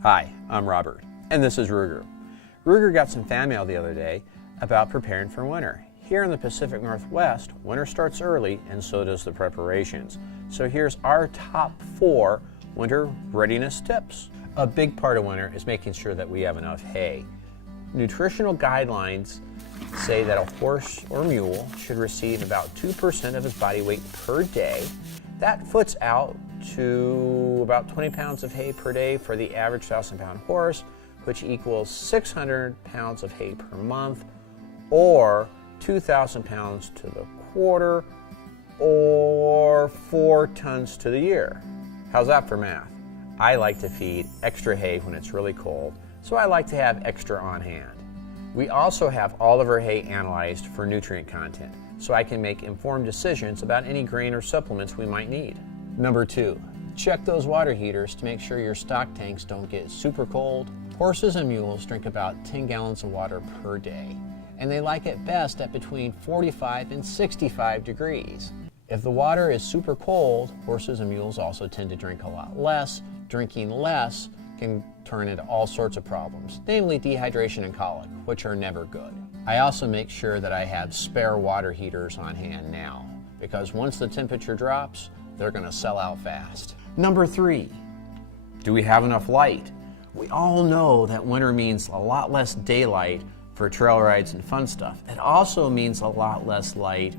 Hi, I'm Robert, and this is Ruger. Ruger got some fan mail the other day about preparing for winter. Here in the Pacific Northwest, winter starts early and so does the preparations. So here's our top 4 winter readiness tips. A big part of winter is making sure that we have enough hay. Nutritional guidelines say that a horse or mule should receive about 2% of his body weight per day. That foots out to about 20 pounds of hay per day for the average 1,000-pound horse, which equals 600 pounds of hay per month, or 2,000 pounds to the quarter, or 4 tons to the year. How's that for math? I like to feed extra hay when it's really cold, so I like to have extra on hand. We also have all of our hay analyzed for nutrient content, so I can make informed decisions about any grain or supplements we might need. Number 2, check those water heaters to make sure your stock tanks don't get super cold. Horses and mules drink about 10 gallons of water per day, and they like it best at between 45 and 65 degrees. If the water is super cold, horses and mules also tend to drink a lot less. Drinking less can turn into all sorts of problems, namely dehydration and colic, which are never good. I also make sure that I have spare water heaters on hand now, because once the temperature drops, they're going to sell out fast. Number 3, do we have enough light? We all know that winter means a lot less daylight for trail rides and fun stuff. It also means a lot less light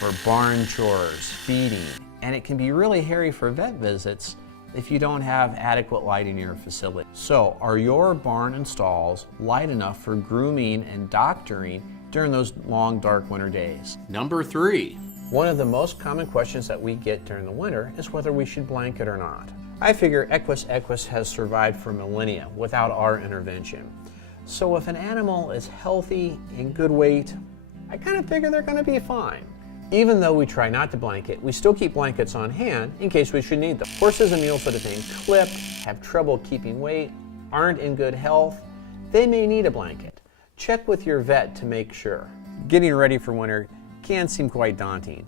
for barn chores, feeding, and it can be really hairy for vet visits if you don't have adequate light in your facility. So, are your barn and stalls light enough for grooming and doctoring during those long, dark winter days? Number 3. One of the most common questions that we get during the winter is whether we should blanket or not. I figure Equus equus has survived for millennia without our intervention. So if an animal is healthy, in good weight, I kind of figure they're going to be fine. Even though we try not to blanket, we still keep blankets on hand in case we should need them. Horses and mules that have been clipped, have trouble keeping weight, aren't in good health, they may need a blanket. Check with your vet to make sure. Getting ready for winter can seem quite daunting,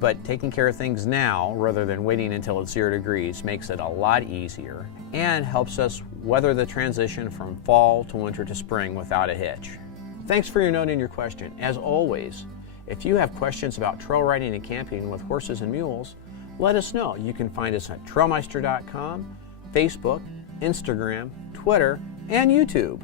but taking care of things now rather than waiting until it's 0 degrees makes it a lot easier and helps us weather the transition from fall to winter to spring without a hitch. Thanks for your note and your question. As always, if you have questions about trail riding and camping with horses and mules, let us know. You can find us at trailmeister.com, Facebook, Instagram, Twitter, and YouTube.